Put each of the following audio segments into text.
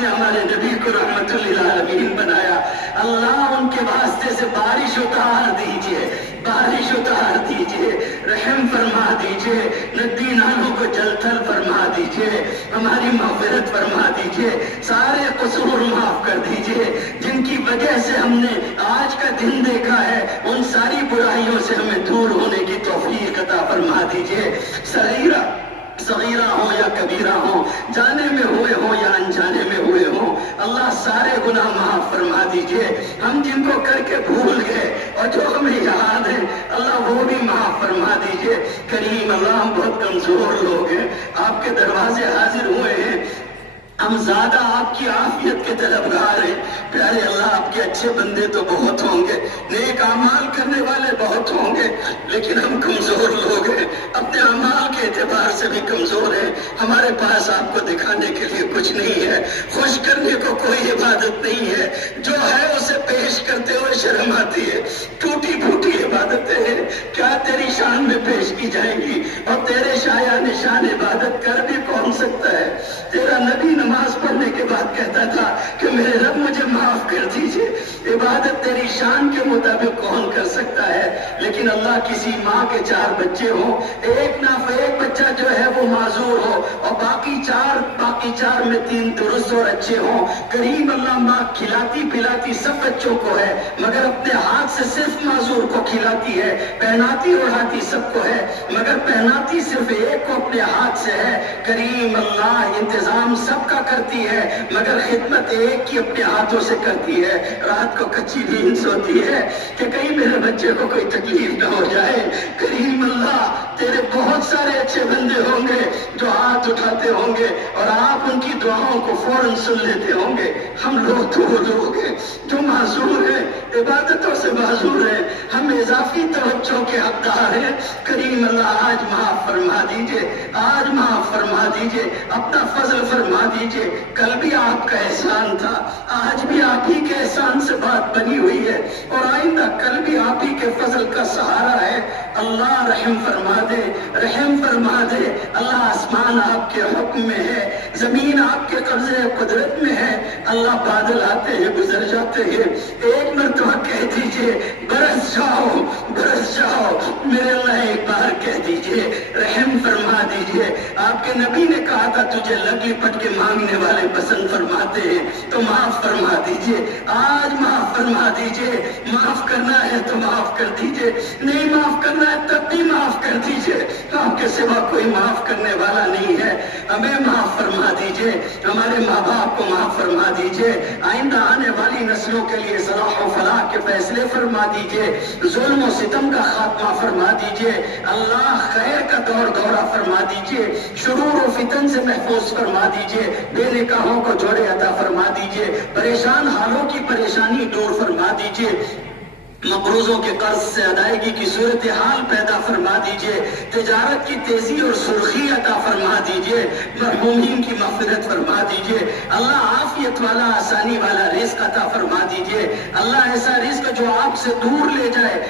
نے ہمارے نبی کو رحمت للعالمین بنایا، اللہ ان کے واسطے سے بارش اتار دیجئے، بارش اتار دیجئے، رحم فرما دیجئے، ندی نالوں کو جل تھل فرما دیجئے، ہماری مغفرت فرما دیجئے، سارے قصور معاف کر دیجئے جن کی وجہ سے ہم نے آج کا دن دیکھا ہے، ان ساری برائیوں سے ہمیں دور ہونے کی توفیق عطا فرما دیجئے، صغیرہ ہوں یا کبیرہ ہوں، جانے میں ہوئے ہوں یا انجانے میں ہوئے ہوں، اللہ سارے گناہ معاف فرما دیجئے، ہم جن کو کر کے بھول گئے اور جو ہمیں یاد ہے اللہ وہ بھی معاف فرما دیجئے۔ کریم اللہ، ہم بہت کمزور لوگ ہیں، آپ کے دروازے حاضر ہوئے ہیں، ہم زیادہ آپ کی عافیت کے طلبگار ہیں۔ پیارے اللہ، آپ کے اچھے بندے تو بہت ہوں گے، نیک اعمال کرنے والے بہت ہوں گے، لیکن ہم کمزور لوگ ہیں، اپنے اعمال کے اعتبار سے بھی کمزور ہیں۔ ہمارے پاس آپ کو دکھانے کے لیے کچھ نہیں ہے، خوش کرنے کو کوئی عبادت نہیں ہے، جو ہے اسے پیش کرتے ہوئے شرم آتی ہے۔ ٹوٹی پھوٹی عبادتیں ہیں، کیا تیری شان میں پیش کی جائیں گی؟ اور تیرے شایان نشان عبادت کر بھی کون سکتا ہے؟ تیرا نبی نماز پڑھنے کے بعد کہتا تھا کہ میرے رب مجھے معاف کر دیجئے۔ عبادت تیری شان کے مطابق کون کر سکتا ہے؟ لیکن اللہ، کسی ماں کے 4 بچے ہوں، ایک بچہ جو ہے وہ معذور ہو اور باقی چار میں 3 درست اور اچھے ہوں، کریم اللہ، ماں کھلاتی پلاتی سب بچوں کو ہے، مگر اپنے ہاتھ سے صرف معذور کو کھلاتی ہے، پہناتی اڑاتی سب کو ہے، مگر پہناتی صرف ایک کو اپنے ہاتھ سے ہے۔ کریم اللہ، انتظام سب کا کرتی ہے، مگر خدمت ایک کی اپنے ہاتھوں سے کرتی ہے۔ رات کو کچی نیند سوتی ہے کہ کہیں میرے بچے کو کوئی تکلیف نہ ہو جائے۔ کریم اللہ، تیرے بہت سارے اچھے بندے ہوں گے جو ہاتھ اٹھاتے ہوں گے اور آپ ان کی دعاؤں کو فوراً سن لیتے ہوں گے۔ ہم لوگ تو وہ لوگ ہیں جو معذور ہیں، عبادتوں سے معذور ہیں، ہم اضافی توجہ کے حقدار ہیں۔ کریم اللہ، آج معاف فرما دیجئے، آج معاف فرما دیجئے، اپنا فضل فرما دیجئے۔ کل بھی آپ کا احسان تھا، آج بھی آپ ہی کے احسان سے بات بنی ہوئی ہے اور آئندہ کل بھی آپ ہی کے فضل کا سہارا ہے۔ اللہ رحم فرما دے، رحم فرما دے۔ اللہ، آسمان آپ کے حکم میں ہے، زمین آپ کے قبضے قدرت میں ہے۔ اللہ، بادل آتے ہیں گزر جاتے ہیں، ایک مرتبہ کہہ دیجئے برس جاؤ برس جاؤ، میرے اللہ ایک بار کہہ دیجئے رحم فرما دیجئے۔ آپ کے نبی نے کہا تھا تجھے لگ لپٹ کے مانگنے والے پسند فرماتے ہیں، تو معاف فرما دیجئے، آج معاف فرما دیجئے۔ معاف کرنا ہے تو معاف کر دیجئے، نہیں معاف کرنا ہے تب بھی معاف کر دیجئے، آپ کے سوا کوئی معاف کرنے والا نہیں ہے۔ ہمیں معاف فرما دیجئے، ہمارے ماں باپ کو معاف فرما دیجئے، آئندہ آنے والی نسلوں کے لیے صلاح و فلاح کے فیصلے فرما دیجئے، ظلم و ستم کا خاتمہ فرما دیجئے۔ اللہ، خیر کا دور دورہ فرما دیجئے، شرور و فتن سے محفوظ فرما دیجئے، بے نکاحوں کو جوڑے عطا فرما دیجئے، پریشان حالوں کی پریشانی دور فرما دیجئے، مقروضوں کے قرض سے ادائیگی کی صورتحال پیدا فرما دیجئے، تجارت کی تیزی اور سرخی عطا فرما دیجئے، مرحومین کی مغفرت فرما دیجئے۔ اللہ، عافیت والا، آسانی والا رزق عطا فرما دیجئے۔ اللہ، ایسا رزق جو آپ سے دور لے جائے،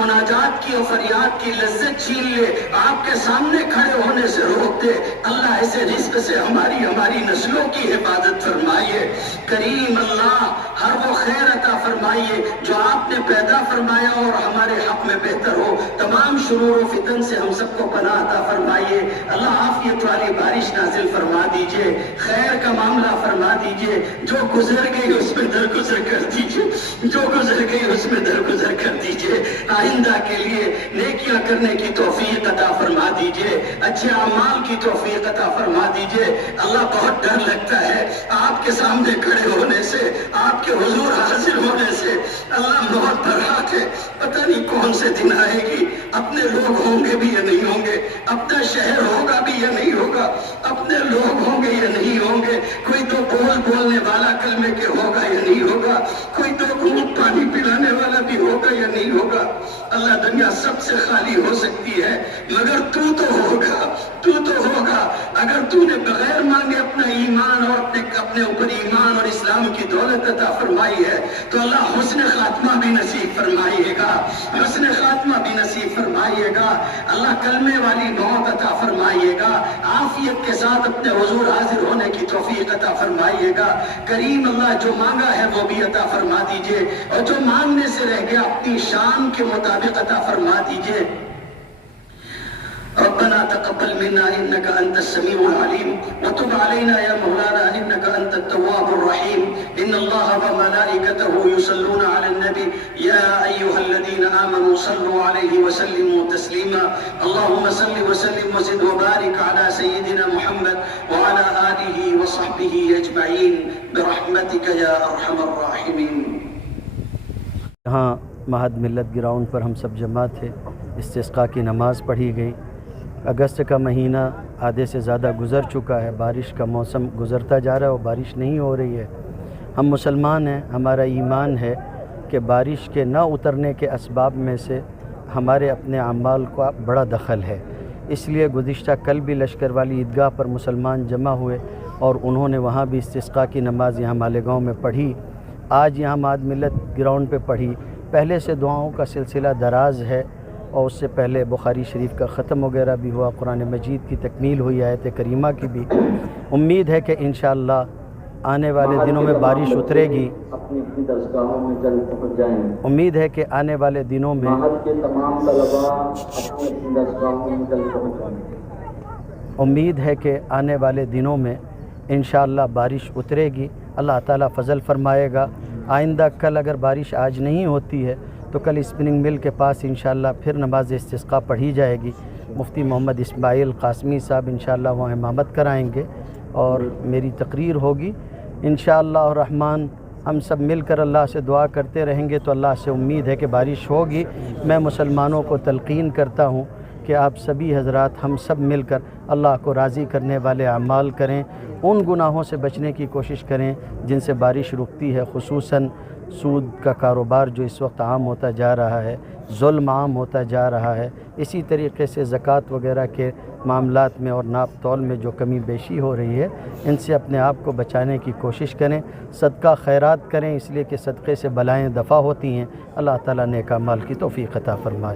مناجات کی اور فریاد کی لذت چھین لے، آپ کے سامنے کھڑے ہونے سے روک دے۔ اللہ، ایسے رزق سے ہماری نسلوں کی حفاظت فرمائیے۔ کریم اللہ، ہر وہ خیر عطا فرمائیے جو آپ نے پیدا فرمایا اور ہمارے حق میں بہتر ہو۔ تمام شرور و فتن سے ہم سب کو پناہ عطا فرمائیے۔ اللہ، عافیت والی بارش نازل فرما دیجئے، خیر کا معاملہ فرما دیجئے، جو گزر گئی اس میں درگزر کر دیجئے، جو گزر گئی اس میں درگزر کر دیجئے۔ آئندہ کے لیے نیکیاں کرنے کی توفیق عطا فرما دیجئے، اچھے اعمال کی توفیق عطا فرما دیجئے۔ اللہ، بہت ڈر لگتا ہے آپ کے سامنے کھڑے ہونے سے، آپ کے حضور حاضر ہونے سے۔ اللہ، بہت برحق ہے، پتہ نہیں کون سے دن آئے گی، اپنے لوگ ہوں گے بھی یا نہیں ہوں گے، اپنا شہر ہوگا بھی یا نہیں ہوگا، اپنے لوگ ہوں گے یا نہیں ہوں گے، کوئی تو بولنے والا کلمے کے ہوگا یا نہیں ہوگا، کوئی تو گھونٹ پانی پلانے والا بھی ہوگا یا نہیں ہوگا۔ اللہ، دنیا سب سے خالی ہو سکتی ہے مگر تو ہوگا، تو ہوگا۔ اگر تو نے بغیر مانگے اپنا ایمان اور اپنے اوپر ایمان اور اسلام کی دولت عطا فرمائی ہے تو اللہ حسن خاتمہ بھی نصیب فرمائیے گا، حسن خاتمہ بھی نصیب فرمائیے گا، اللہ کلمے والی موت عطا فرمائیے گا، عافیت کے ساتھ اپنے حضور حاضر ہونے کی توفیق عطا فرمائیے گا۔ کریم اللہ جو مانگا ہے وہ بھی عطا فرما دیجئے، اور جو مانگنے سے رہ گیا اپنی شان کے مطابق عطا فرما دیجئے۔ ربنا تقبل منا انك انت السميع العليم وتب علينا يا مولانا انك انت التواب الرحيم ان الله وملائكته يصلون على النبي يا ايها الذين امنوا صلوا عليه وسلموا تسليما اللهم صل وسلم وزد وبارك على سيدنا محمد وعلى اله وصحبه اجمعين برحمتك يا ارحم الراحمين۔ یہاں مہد ملت گراؤنڈ پر ہم سب جمع تھے، استسقاء کی نماز پڑھی گئی۔ اگست کا مہینہ آدھے سے زیادہ گزر چکا ہے، بارش کا موسم گزرتا جا رہا ہے اور بارش نہیں ہو رہی ہے۔ ہم مسلمان ہیں، ہمارا ایمان ہے کہ بارش کے نہ اترنے کے اسباب میں سے ہمارے اپنے اعمال کا بڑا دخل ہے۔ اس لیے گزشتہ کل بھی لشکر والی عیدگاہ پر مسلمان جمع ہوئے اور انہوں نے وہاں بھی استسقاء کی نماز یہاں مالیگاؤں میں پڑھی، آج یہاں مہد ملت گراؤنڈ پہ پڑھی۔ پہلے سے دعاؤں کا سلسلہ دراز ہے اور اس سے پہلے بخاری شریف کا ختم وغیرہ بھی ہوا، قرآن مجید کی تکمیل ہوئی، آیت کریمہ کی بھی۔ امید ہے کہ انشاءاللہ آنے والے دنوں میں بارش اترے گی، اپنی درسگاہوں میں جلد پہنچ جائیں۔ امید ہے کہ آنے والے دنوں میں معہد کے تمام طلباء اپنی درسگاہوں میں جلد پہنچ جائیں۔ امید ہے کہ آنے والے دنوں میں انشاءاللہ بارش اترے گی، اللہ تعالیٰ فضل فرمائے گا۔ آئندہ کل اگر بارش آج نہیں ہوتی ہے تو کل اسپننگ مل کے پاس انشاءاللہ پھر نماز استسقاء پڑھی جائے گی۔ مفتی محمد اسماعیل قاسمی صاحب انشاءاللہ وہاں امامت کرائیں گے اور میری تقریر ہوگی انشاءاللہ الرحمن۔ ہم سب مل کر اللہ سے دعا کرتے رہیں گے تو اللہ سے امید ہے کہ بارش ہوگی۔ میں مسلمانوں کو تلقین کرتا ہوں کہ آپ سبھی حضرات ہم سب مل کر اللہ کو راضی کرنے والے اعمال کریں، ان گناہوں سے بچنے کی کوشش کریں جن سے بارش رکتی ہے، خصوصاً سود کا کاروبار جو اس وقت عام ہوتا جا رہا ہے، ظلم عام ہوتا جا رہا ہے، اسی طریقے سے زکوٰۃ وغیرہ کے معاملات میں اور ناپ تول میں جو کمی بیشی ہو رہی ہے، ان سے اپنے آپ کو بچانے کی کوشش کریں، صدقہ خیرات کریں، اس لیے کہ صدقے سے بلائیں دفع ہوتی ہیں۔ اللہ تعالیٰ نیک اعمال کی توفیق عطا فرمائے۔